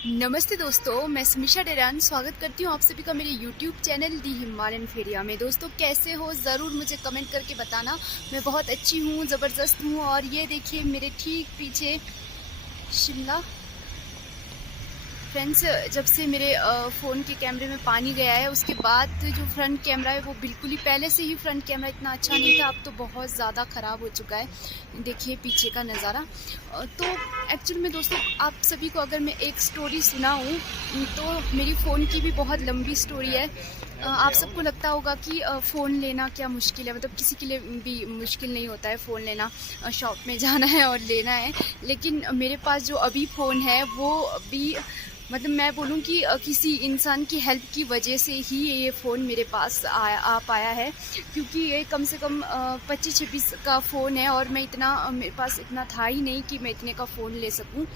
नमस्ते दोस्तों, मैं समीक्षा डेरान स्वागत करती हूँ आप सभी का मेरे YouTube चैनल दी हिमालयन फेरिया में। दोस्तों कैसे हो ज़रूर मुझे कमेंट करके बताना। मैं बहुत अच्छी हूँ, ज़बरदस्त हूँ। और ये देखिए मेरे ठीक पीछे शिमला। फ्रेंड्स, जब से मेरे फ़ोन के कैमरे में पानी गया है उसके बाद जो फ्रंट कैमरा है वो बिल्कुल ही, पहले से ही फ्रंट कैमरा इतना अच्छा नहीं था, अब तो बहुत ज़्यादा ख़राब हो चुका है। देखिए पीछे का नज़ारा। तो एक्चुअली में दोस्तों आप सभी को अगर मैं एक स्टोरी सुनाऊं तो मेरी फ़ोन की भी बहुत लंबी स्टोरी है। आप सबको लगता होगा कि फ़ोन लेना क्या मुश्किल है, मतलब किसी के लिए भी मुश्किल नहीं होता है फ़ोन लेना। शॉप में जाना है और लेना है, लेकिन मेरे पास जो अभी फ़ोन है वो अभी, मतलब मैं बोलूँ कि किसी इंसान की हेल्प की वजह से ही ये फ़ोन मेरे पास आ पाया है। क्योंकि ये कम से कम 25-26 का फ़ोन है और मैं इतना मेरे पास इतना था ही नहीं कि मैं इतने का फ़ोन ले सकूँ।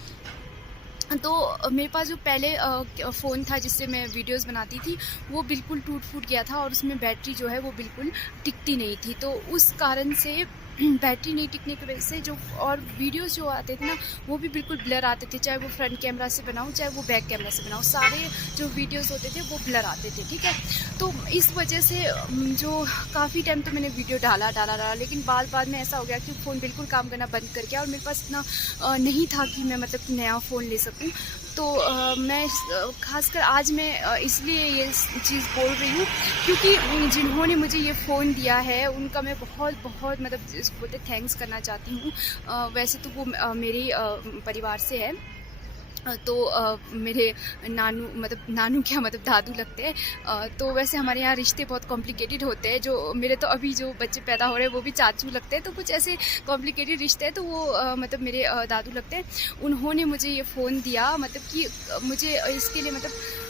तो मेरे पास जो पहले फ़ोन था जिससे मैं वीडियोस बनाती थी वो बिल्कुल टूट फूट गया था और उसमें बैटरी जो है वो बिल्कुल टिकती नहीं थी। तो उस कारण से बैटरी नहीं टिकने की वजह से जो और वीडियोस जो आते थे ना वो भी बिल्कुल ब्लर आते थे, चाहे वो फ्रंट कैमरा से बनाऊँ चाहे वो बैक कैमरा से बनाऊँ, सारे जो वीडियोस होते थे वो ब्लर आते थे। ठीक है, तो इस वजह से जो काफ़ी टाइम तो मैंने वीडियो डाला, लेकिन बाद में ऐसा हो गया कि फ़ोन बिल्कुल काम करना बंद कर गया और मेरे पास इतना नहीं था कि मैं मतलब नया फ़ोन ले सकूं। तो मैं ख़ासकर आज मैं इसलिए ये चीज़ बोल रही हूँ क्योंकि जिन्होंने मुझे ये फ़ोन दिया है उनका मैं बहुत मतलब जिसको बोलते थैंक्स करना चाहती हूँ। वैसे तो वो मेरे परिवार से है। तो मेरे नानू, मतलब नानू क्या, मतलब दादू लगते हैं। तो वैसे हमारे यहाँ रिश्ते बहुत कॉम्प्लिकेटेड होते हैं। जो मेरे तो अभी जो बच्चे पैदा हो रहे हैं वो भी चाचू लगते हैं, तो कुछ ऐसे कॉम्प्लिकेटेड रिश्ते हैं। तो वो मतलब मेरे दादू लगते हैं। उन्होंने मुझे ये फ़ोन दिया, मतलब कि मुझे इसके लिए, मतलब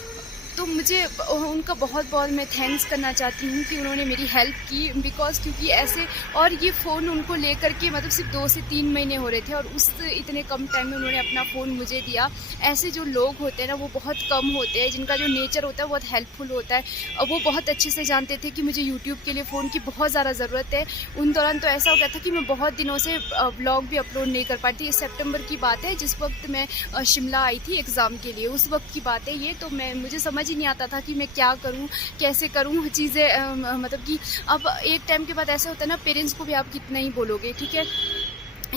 तो मुझे उनका बहुत मैं थैंक्स करना चाहती हूँ कि उन्होंने मेरी हेल्प की। बिकॉज़ क्योंकि ऐसे, और ये फ़ोन उनको लेकर के मतलब सिर्फ 2 से 3 महीने हो रहे थे और उस इतने कम टाइम में उन्होंने अपना फ़ोन मुझे दिया। ऐसे जो लोग होते हैं ना वो बहुत कम होते हैं जिनका जो नेचर होता है बहुत हेल्पफुल होता है। वो बहुत अच्छे से जानते थे कि मुझे यूट्यूब के लिए फ़ोन की बहुत ज़्यादा ज़रूरत है। उन दौरान तो ऐसा हो गया था कि मैं बहुत दिनों से व्लॉग भी अपलोड नहीं कर पाई थी। इस सितंबर की बात है जिस वक्त मैं शिमला आई थी एग्ज़ाम के लिए, उस वक्त की बात है ये। तो मुझे समझ ही नहीं आता था कि मैं क्या करूं, कैसे करूं चीज़ें। मतलब कि अब एक टाइम के बाद ऐसा होता है ना, पेरेंट्स को भी आप कितना ही बोलोगे। ठीक है,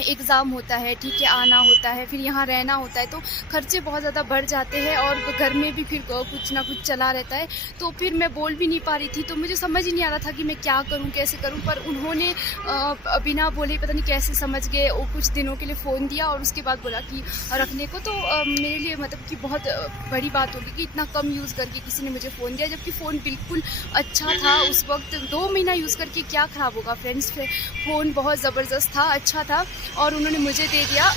एग्ज़ाम होता है, ठीक है, आना होता है, फिर यहाँ रहना होता है, तो खर्चे बहुत ज़्यादा बढ़ जाते हैं और घर में भी फिर कुछ ना कुछ चला रहता है। तो फिर मैं बोल भी नहीं पा रही थी, तो मुझे समझ ही नहीं आ रहा था कि मैं क्या करूँ, कैसे करूँ। पर उन्होंने बिना बोले पता नहीं कैसे समझ गए, वो कुछ दिनों के लिए फ़ोन दिया और उसके बाद बोला कि रखने को। तो मेरे लिए मतलब कि बहुत बड़ी बात होगी कि इतना कम यूज़ करके किसी ने मुझे फ़ोन दिया, जबकि फ़ोन बिल्कुल अच्छा था उस वक्त। 2 महीना यूज़ करके क्या ख़राब होगा फ्रेंड्स। फ़ोन बहुत ज़बरदस्त था, अच्छा था और उन्होंने मुझे दे दिया।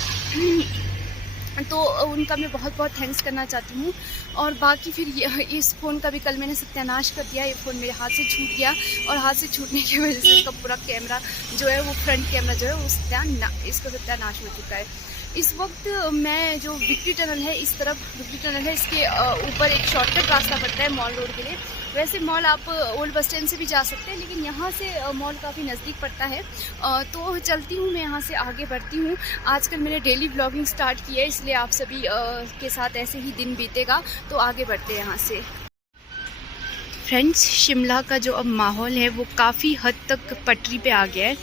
तो उनका मैं बहुत थैंक्स करना चाहती हूँ। और बाकी फिर इस फ़ोन का भी कल मैंने सत्यानाश कर दिया। ये फ़ोन मेरे हाथ से छूट गया और हाथ से छूटने की वजह से उसका पूरा कैमरा जो है वो फ्रंट कैमरा जो है वो इसका सत्यानाश हो चुका है। इस वक्त मैं जो विक्ट्री टनल है, इस तरफ विक्ट्री टनल है, इसके ऊपर एक शॉर्टकट रास्ता पड़ता है मॉल रोड के लिए। वैसे मॉल आप ओल्ड बस स्टैंड से भी जा सकते हैं, लेकिन यहाँ से मॉल काफ़ी नज़दीक पड़ता है। तो चलती हूँ मैं यहाँ से आगे बढ़ती हूँ। आजकल मैंने डेली व्लॉगिंग स्टार्ट की है, इसलिए आप सभी के साथ ऐसे ही दिन बीतेगा। तो आगे बढ़ते हैं यहाँ से। फ्रेंड्स, शिमला का जो अब माहौल है वो काफ़ी हद तक पटरी पे आ गया है।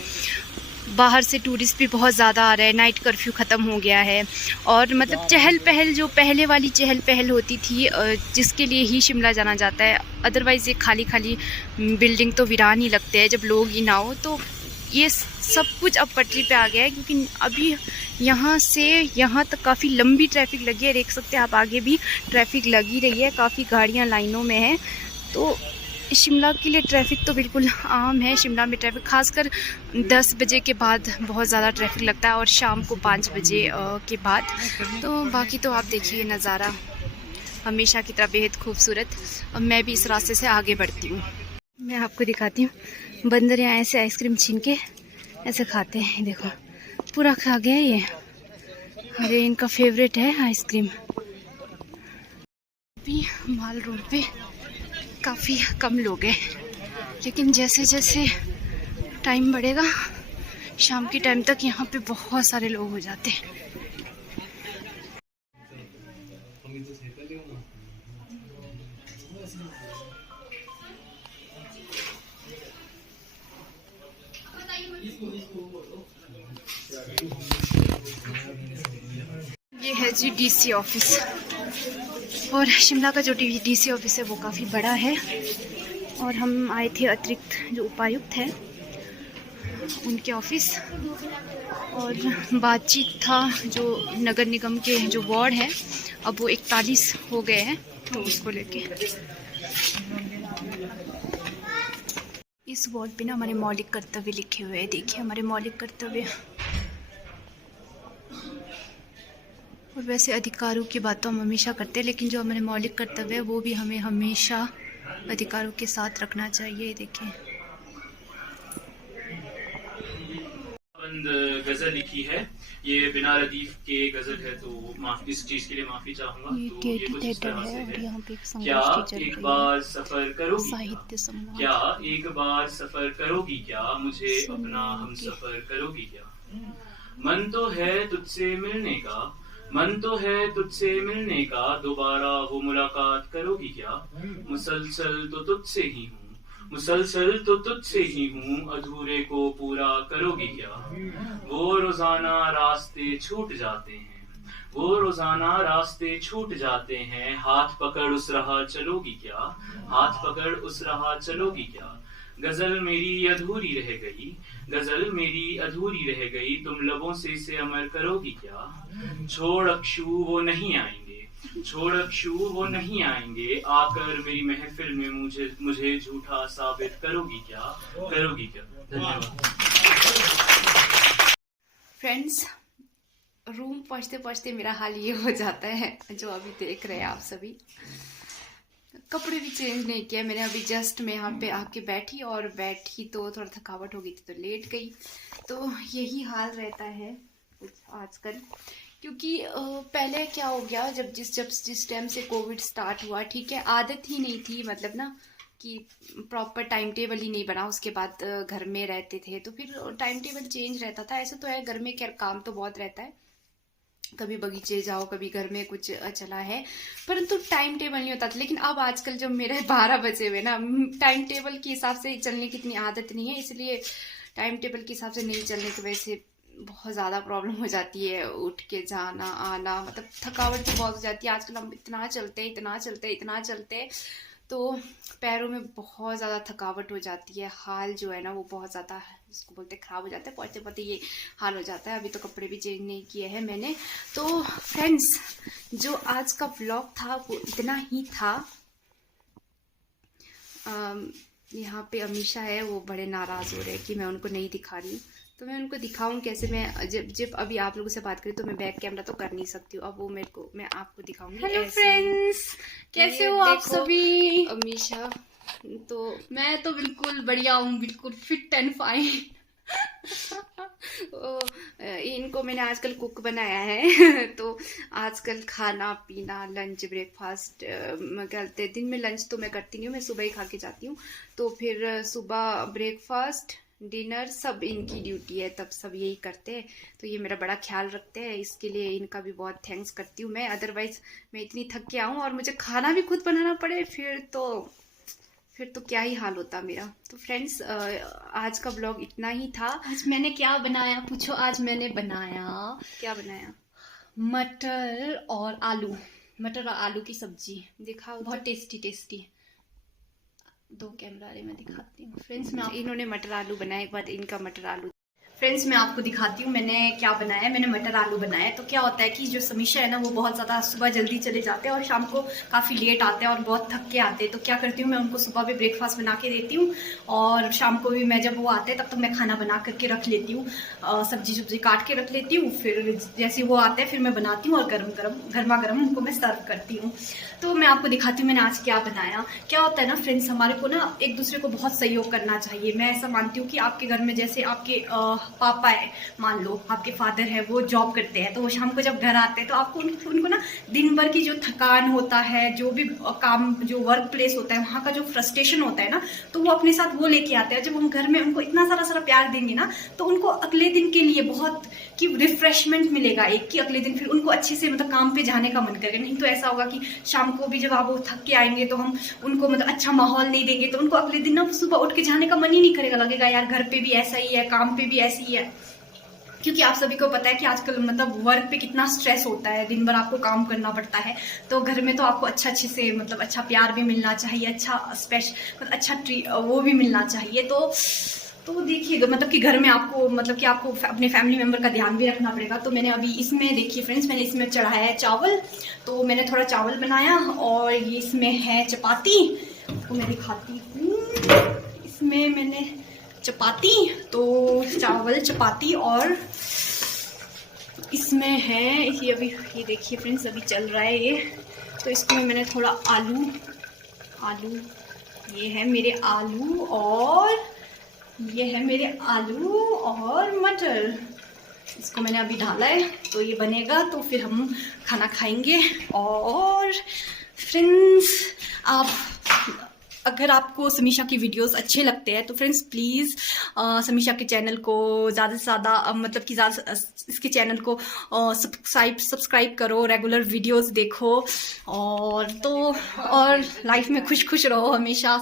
बाहर से टूरिस्ट भी बहुत ज़्यादा आ रहे हैं, नाइट कर्फ्यू ख़त्म हो गया है और मतलब चहल पहल, जो पहले वाली चहल पहल होती थी जिसके लिए ही शिमला जाना जाता है। अदरवाइज़ ये खाली बिल्डिंग तो वीरान ही लगते हैं जब लोग ही ना हो। तो ये सब कुछ अब पटरी पे आ गया है, क्योंकि अभी यहाँ से यहाँ तक काफ़ी लंबी ट्रैफिक लगी है। देख सकते हैं आप, आगे भी ट्रैफिक लगी रही है, काफ़ी गाड़ियाँ लाइनों में हैं। तो शिमला के लिए ट्रैफिक तो बिल्कुल आम है। शिमला में ट्रैफिक खासकर 10 बजे के बाद बहुत ज़्यादा ट्रैफिक लगता है और शाम को 5 बजे के बाद। तो बाकी तो आप देखिए नज़ारा हमेशा की तरह बेहद खूबसूरत। अब मैं भी इस रास्ते से आगे बढ़ती हूँ। मैं आपको दिखाती हूँ, बंदर यहाँ ऐसे आइसक्रीम छीन के ऐसे खाते हैं। देखो पूरा खा गया ये। अरे इनका फेवरेट है आइसक्रीम। अभी माल रोड पे काफ़ी कम लोग हैं, लेकिन जैसे जैसे टाइम बढ़ेगा शाम के टाइम तक यहाँ पे बहुत सारे लोग हो जाते हैं। ये है जी डीसी ऑफिस, और शिमला का जो डीसी ऑफिस है वो काफ़ी बड़ा है। और हम आए थे अतिरिक्त जो उपायुक्त हैं उनके ऑफिस, और बातचीत था जो नगर निगम के जो वार्ड है, अब वो 41 हो गए हैं, तो उसको लेके इस वार्ड पे ना हमारे मौलिक कर्तव्य लिखे हुए हैं। देखिए हमारे मौलिक कर्तव्य। और वैसे अधिकारों की बात तो हम हमेशा करते हैं, लेकिन जो हमारे मौलिक कर्तव्य है वो भी हमें हमेशा अधिकारों के साथ रखना चाहिए। देखिए गजल लिखी है, ये बिना रदीफ के गजल है, तो इस चीज के लिए माफी चाहूंगा। ये तो ये कुछ इस तरह से है, है। और यहाँ पे क्या एक बार सफर करोगी, साहित्य संवाद। क्या एक बार सफर करोगी, क्या मुझे अपना हम सफर करोगी, क्या मन तो है तुझसे मिलने का, मन तो है तुझसे मिलने का, दोबारा वो मुलाकात करोगी क्या, मुसलसल तो तुझसे ही हूँ, मुसलसल तो तुझसे ही हूँ, अधूरे को पूरा करोगी क्या, वो रोजाना रास्ते छूट जाते हैं, वो रोजाना रास्ते छूट जाते हैं, हाथ पकड़ उस राह चलोगी क्या, हाथ पकड़ उस राह चलोगी क्या, गजल मेरी अधूरी रह गई, गजल मेरी अधूरी रह गई, तुम लबों से इसे अमर करोगी क्या, छोड़ अक्षु वो नहीं आएंगे, छोड़ अक्षु वो नहीं आएंगे, आकर मेरी महफिल में मुझे झूठा साबित करोगी क्या, करोगी क्या। धन्यवाद। फ्रेंड्स, रूम पहुंचते पहुंचते मेरा हाल ये हो जाता है जो अभी देख रहे हैं आप सभी। कपड़े भी चेंज नहीं किया मैंने, अभी जस्ट मैं यहाँ पे आके बैठी, और बैठी तो थोड़ा थकावट हो गई थी तो लेट गई। तो यही हाल रहता है आजकल, क्योंकि पहले क्या हो गया, जिस टाइम से कोविड स्टार्ट हुआ, ठीक है, आदत ही नहीं थी, मतलब ना कि प्रॉपर टाइम टेबल ही नहीं बना। उसके बाद घर में रहते थे तो फिर टाइम टेबल चेंज रहता था। ऐसे तो है, घर में क्या काम तो बहुत रहता है, कभी बगीचे जाओ, कभी घर में कुछ चला है, परंतु टाइम टेबल नहीं होता था। लेकिन अब आजकल जब मेरे 12 बजे हुए ना, टाइम टेबल के हिसाब से चलने की इतनी आदत नहीं है, इसलिए टाइम टेबल के हिसाब से नहीं चलने की वजह से बहुत ज़्यादा प्रॉब्लम हो जाती है, उठ के जाना आना, मतलब थकावट भी बहुत हो जाती है। आजकल हम इतना चलते तो पैरों में बहुत ज़्यादा थकावट हो जाती है, हाल जो है ना वो बहुत ज़्यादा जिसको बोलते ख़राब हो जाता है, पहुँचते पहुँचते ये हाल हो जाता है। अभी तो कपड़े भी चेंज नहीं किए हैं मैंने। तो फ्रेंड्स, जो आज का व्लॉग था वो इतना ही था। यहाँ पे अमीशा है, वो बड़े नाराज़ हो रहे हैं कि मैं उनको नहीं दिखा रही हूँ, तो मैं उनको दिखाऊं कैसे। मैं जब अभी आप लोगों से बात करी तो मैं बैक कैमरा तो कर नहीं सकती हूँ, अब वो मैं आपको दिखाऊंगी। हेलो फ्रेंड्स, कैसे हो आप सभी। अमीशा तो मैं तो बिल्कुल बढ़िया हूँ, बिल्कुल फिट एंड फाइन। इनको मैंने आजकल कुक बनाया है तो आजकल खाना पीना, लंच, ब्रेकफास्ट करते, दिन में लंच तो मैं करती नहीं हूँ, मैं सुबह ही खा के जाती हूँ। तो फिर सुबह ब्रेकफास्ट, डिनर सब इनकी ड्यूटी है, तब सब यही करते हैं। तो ये मेरा बड़ा ख्याल रखते हैं, इसके लिए इनका भी बहुत थैंक्स करती हूँ मैं। अदरवाइज मैं इतनी थक के आऊँ और मुझे खाना भी खुद बनाना पड़े, फिर तो क्या ही हाल होता मेरा। तो फ्रेंड्स, आज का ब्लॉग इतना ही था। आज मैंने क्या बनाया पूछो। आज मैंने बनाया, क्या बनाया? मटर और आलू, मटर और आलू की सब्जी। दिखाओ, बहुत टेस्टी। दो कैमरा वाले में दिखाती हूँ फ्रेंड्स। इन्होंने मटर आलू बनाया, एक बार इनका मटर आलू। फ्रेंड्स, मैं आपको दिखाती हूँ मैंने क्या बनाया है। मैंने मटर आलू बनाया है। तो क्या होता है कि जो समीक्षा है ना, वो बहुत ज़्यादा सुबह जल्दी चले जाते हैं और शाम को काफ़ी लेट आते हैं और बहुत थक के आते हैं। तो क्या करती हूँ, मैं उनको सुबह भी ब्रेकफास्ट बना के देती हूँ, और शाम को भी मैं जब वो आते हैं तब तक मैं खाना बना करके रख लेती हूँ, सब्जी काट के रख लेती हूँ। फिर जैसे वो आते हैं फिर मैं बनाती हूँ और गर्मा गर्म उनको मैं सर्व करती हूँ। तो मैं आपको दिखाती हूँ मैंने आज क्या बनाया। क्या होता है ना फ्रेंड्स, हमारे को ना एक दूसरे को बहुत सहयोग करना चाहिए। मैं ऐसा मानती हूँ कि आपके घर में जैसे आपके पापा है, मान लो आपके फादर है, वो जॉब करते हैं, तो वो शाम को जब घर आते हैं तो आपको उनको ना दिन भर की जो थकान होता है, जो भी काम, जो वर्क प्लेस होता है, वहाँ का जो फ्रस्ट्रेशन होता है ना, तो वो अपने साथ वो लेके आते हैं। जब हम घर में उनको इतना सारा प्यार देंगे ना, तो उनको अगले दिन के लिए बहुत कि रिफ्रेशमेंट मिलेगा, एक कि अगले दिन फिर उनको अच्छे से मतलब काम पे जाने का मन करेगा। नहीं तो ऐसा होगा कि शाम को भी जब आप वो थक के आएंगे तो हम उनको मतलब अच्छा माहौल नहीं देंगे, तो उनको अगले दिन ना सुबह उठ के जाने का मन ही नहीं करेगा, लगेगा यार घर पे भी ऐसा ही है, काम पे भी ऐसी ही है। क्योंकि आप सभी को पता है कि आजकल मतलब वर्क पे कितना स्ट्रेस होता है, दिन भर आपको काम करना पड़ता है, तो घर में तो आपको अच्छे से मतलब अच्छा प्यार भी मिलना चाहिए, अच्छा मतलब अच्छा वो भी मिलना चाहिए। तो देखिए मतलब कि घर में आपको मतलब कि आपको अपने फैमिली मेम्बर का ध्यान भी रखना पड़ेगा। तो मैंने अभी इसमें देखिए फ्रेंड्स, मैंने इसमें चढ़ाया है चावल, तो मैंने थोड़ा चावल बनाया, और ये इसमें है चपाती, तो मैं दिखाती हूँ। इसमें मैंने चपाती, तो चावल चपाती, और इसमें है ये अभी, ये देखिए फ्रेंड्स अभी चल रहा है ये, तो इसमें मैंने थोड़ा आलू, ये है मेरे आलू, और ये है मेरे आलू और मटर, इसको मैंने अभी डाला है, तो ये बनेगा तो फिर हम खाना खाएंगे। और फ्रेंड्स अगर आपको समीशा की वीडियोस अच्छे लगते हैं तो फ्रेंड्स प्लीज़ समीशा के चैनल को ज़्यादा से ज़्यादा मतलब कि ज़्यादा इसके चैनल को सब्सक्राइब करो, रेगुलर वीडियोस देखो, और लाइफ में खुश रहो, हमेशा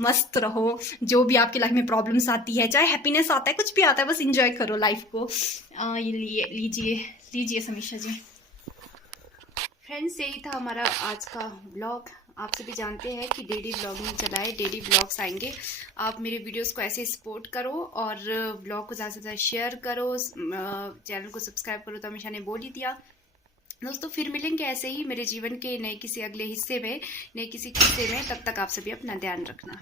मस्त रहो। जो भी आपकी लाइफ में प्रॉब्लम्स आती है, चाहे हैप्पीनेस आता है, कुछ भी आता है, बस इंजॉय करो लाइफ को। ये लीजिए समीशा जी। फ्रेंड्स यही था हमारा आज का ब्लॉग। आप सभी जानते हैं कि डेली ब्लॉगिंग चला है, डेली ब्लॉग्स आएंगे। आप मेरे वीडियोस को ऐसे सपोर्ट करो और ब्लॉग को ज़्यादा से ज़्यादा शेयर करो, चैनल को सब्सक्राइब करो, तो हमेशा ने बोल ही दिया। दोस्तों फिर मिलेंगे ऐसे ही मेरे जीवन के नए किसी अगले हिस्से में, नए किसी किस्से में। तब तक आप सभी अपना ध्यान रखना।